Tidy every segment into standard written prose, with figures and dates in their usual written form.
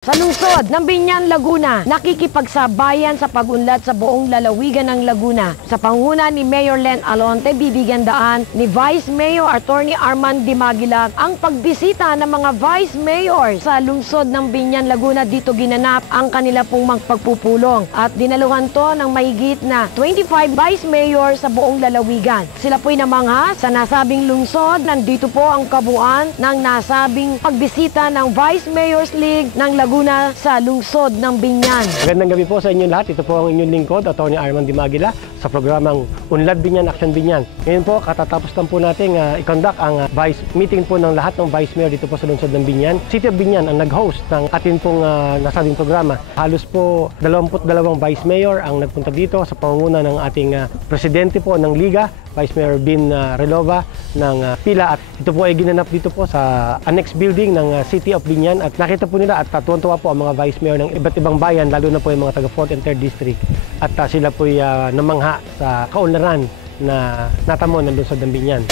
Sa lungsod ng Biñan, Laguna, nakikipagsabayan sa pag-unlad sa buong lalawigan ng Laguna. Sa panguna ni Mayor Len Alonte, bibigyan daan ni Vice Mayor Attorney Arman Dimaguila ang pagbisita ng mga Vice Mayor sa lungsod ng Biñan, Laguna. Dito ginanap ang kanila pong magpagpupulong at dinaluhan to ng mahigit na 25 Vice Mayor sa buong lalawigan. Sila po'y namangha sa nasabing lungsod. Nandito po ang kabuuan ng nasabing pagbisita ng Vice Mayors League ng Laguna sa lungsod ng Biñan. Magandang gabi po sa inyong lahat. Ito po ang inyong lingkod, Atty. Arman Dimaguila, sa programang Unlad Biñan, Action Biñan. Ngayon po, katatapos lang po natin i-conduct ang Vice Meeting po ng lahat ng Vice Mayor dito po sa lungsod ng Biñan. City of Biñan ang nag-host ng atin pong nasabing programa. Halos po 22 Vice Mayor ang nagpunta dito sa pangunguna ng ating Presidente po ng Liga, Vice Mayor Bin Relova ng Pila, at ito po ay ginanap dito po sa Annex Building ng City of Biñan, at nakita po nila at tuwan-tuwa po ang mga Vice Mayor ng iba't ibang bayan, lalo na po yung mga taga 4th and 3rd District, at sila po ay namangha sa kaunlaran na natamo ng lungsod ng Biñan.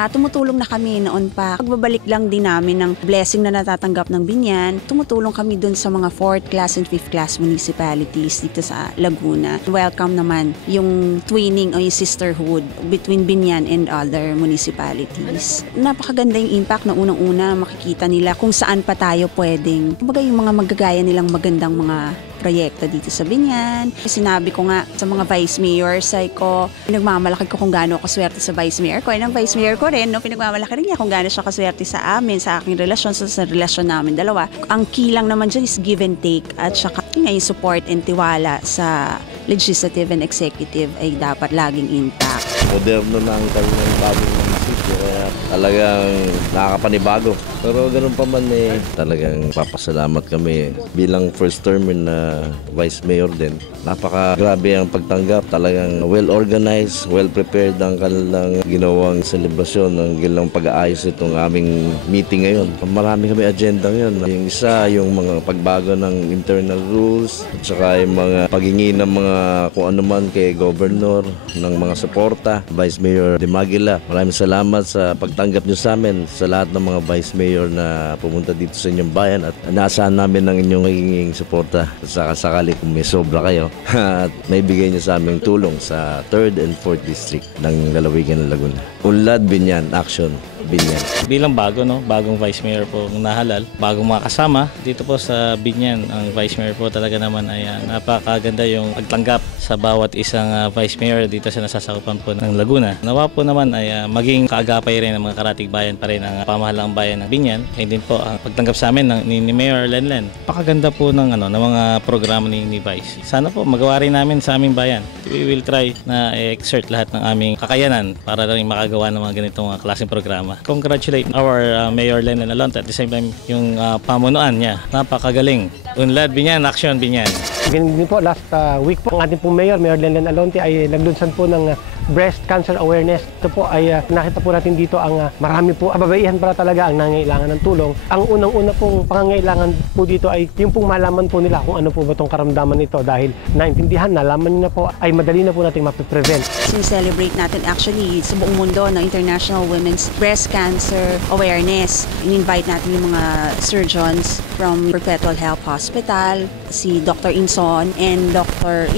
Tumutulong na kami noon pa. Pagbabalik lang din namin ng blessing na natatanggap ng Biñan, tumutulong kami dun sa mga 4th class and 5th class municipalities dito sa Laguna. Welcome naman yung twinning o yung sisterhood between Biñan and other municipalities. Napakaganda yung impact na unang-una makikita nila kung saan pa tayo pwedeng. Kumbaga yung mga magagaya nilang magandang mga proyekto dito sa Biñan. Sinabi ko nga sa mga Vice Mayor, say ko, pinagmamalaki ko kung gaano ako swerte sa Vice Mayor ko. Ang Vice Mayor ko rin, no, pinagmamalaki rin niya kung gaano siya kaswerte sa amin, sa aking relasyon, sa relasyon namin dalawa. Ang key lang naman dyan is give and take, at saka yung support and tiwala sa legislative and executive ay dapat laging intact. Moderno na ang kanilang bagong munisipyo, kaya talagang nakakapanibago. Pero ganoon pa man talagang papasalamat kami bilang first term na Vice Mayor din. Napakagrabe ang pagtanggap, talagang well-organized, well-prepared ang kanilang ginawang selebrasyon ng ginawang pag-aayos itong aming meeting ngayon. Marami kami agenda ngayon. Yung isa, yung mga pagbago ng internal rules, at saka yung mga paghingi ng mga kung ano man kay Governor, ng mga suporta. Vice Mayor Dimaguila, maraming salamat sa pagtanggap niyo sa amin, sa lahat ng mga Vice Mayor na pumunta dito sa inyong bayan, at naasahan namin ng inyong hinging suporta sa sakali kung may sobra kayo at may bigay niyo sa aming tulong sa 3rd and 4th District ng lalawigan ng Laguna. Unlad Biñan, Action Biñan. Bilang bago, bagong Vice Mayor po nahalal, bagong makasama dito po sa Biñan. Ang Vice Mayor po talaga naman ay napakaganda yung pagtanggap sa bawat isang Vice Mayor dito sa nasasakupan po ng Laguna. Nawa po naman ay maging kaagapay rin ng mga karatig bayan pa rin ang pamahalang bayan ng Biñan. Ayun din po ang pagtanggap sa amin ni Mayor Len. Napakaganda po ng mga programa ni Vice. Sana po magawa rin namin sa aming bayan. We will try na exert lahat ng aming kakayanan para rin makagawa ng mga ganitong klaseng programa. Congratulate our Mayor Len Alonte, at the same time yung pamunuan niya. Napakagaling. Unlad Biñan, Action Biñan. Ganun din po, last week po, ang ating pong Mayor Len Alonte ay naglunsan po ng breast cancer awareness. Ito po ay nakita po natin dito ang marami po, kababaihan para talaga ang nangangailangan ng tulong. Ang unang-una pong pangangailangan po dito ay yung pong malaman po nila kung ano po ba itong karamdaman nito, dahil naintindihan, nalaman nyo na po, ay madali na po natin mapiprevent. Sincelebrate natin actually sa buong mundo ng International Women's Breast Cancer Awareness. In-invite natin yung mga surgeons from Perpetual Health Hospital, si Dr. Inson and Dr.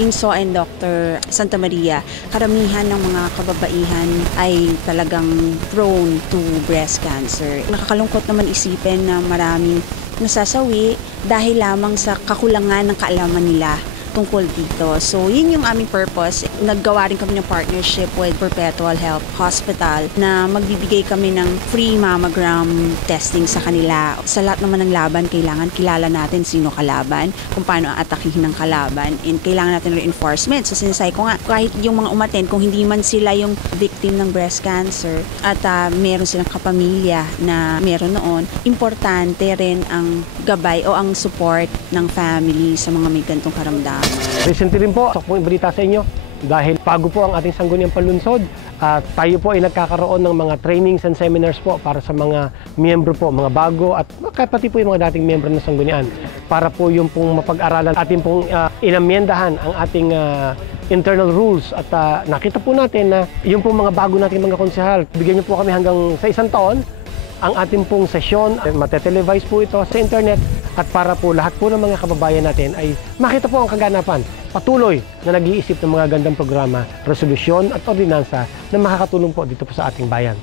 Santa Maria. Karamihan ng mga kababaihan ay talagang prone to breast cancer. Nakakalungkot naman isipin na maraming nasasawi dahil lamang sa kakulangan ng kaalaman nila tungkol dito. So, yun yung aming purpose. Naggawa rin kami ng partnership with Perpetual Health Hospital na magbibigay kami ng free mammogram testing sa kanila. Sa lahat naman ng laban, kailangan kilala natin sino kalaban, kung paano atakihin ng kalaban, and kailangan natin reinforcement. So, sinasay ko nga, kahit yung mga umaten, kung hindi man sila yung victim ng breast cancer at meron silang kapamilya na meron noon, importante rin ang gabay o ang support ng family sa mga may ganitong karamdaman. Recently rin po, sa pong ibalita sa inyo, dahil bago po ang ating sangguniang panlunsod, tayo po ay nagkakaroon ng mga trainings and seminars po para sa mga miyembro po, mga bago, at pati po yung mga dating miyembro ng sanggunian, para po yung pong mapag-aralan, ating pong inamyendahan ang ating internal rules, at nakita po natin na yung pong mga bago nating mga konsehal, bigyan niyo po kami hanggang sa 1 taon ang ating pong sesyon, matetelevise po ito sa internet, at para po lahat po ng mga kababayan natin ay makita po ang kaganapan, patuloy na nag-iisip ng mga gandang programa, resolusyon at ordinansa na makakatulong po dito po sa ating bayan.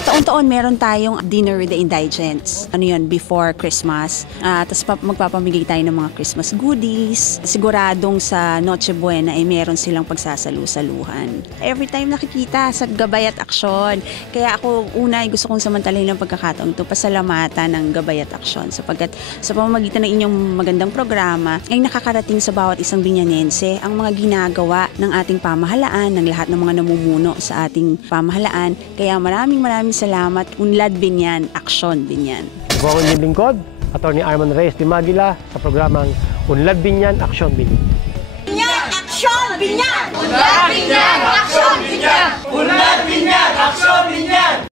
Taon-taon meron tayong dinner with the indigents. Ano yun, before Christmas. Tapos magpapamigay tayo ng mga Christmas goodies. Siguradong sa Noche Buena ay meron silang pagsasalu-saluhan. Every time nakikita sa Gabay at Aksyon. Kaya ako una ay gusto kong samantalahin ng pagkakataon ito, pasalamatan ng Gabay at Aksyon. Sapagkat sa pamamagitan ng inyong magandang programa ay nakakarating sa bawat isang Binyanense ang mga ginagawa ng ating pamahalaan, ng lahat ng mga namumuno sa ating pamahalaan. Kaya maraming salamat. Unlad Binyan, Aksyon Binyan. Ito po ang inyong lingkod, Atty. Arman Reyes Dimagila sa programang Unlad Binyan, Aksyon Binyan. Binyan, Aksyon Binyan! Unlad Binyan, Aksyon Binyan! Unlad Binyan, Aksyon Binyan!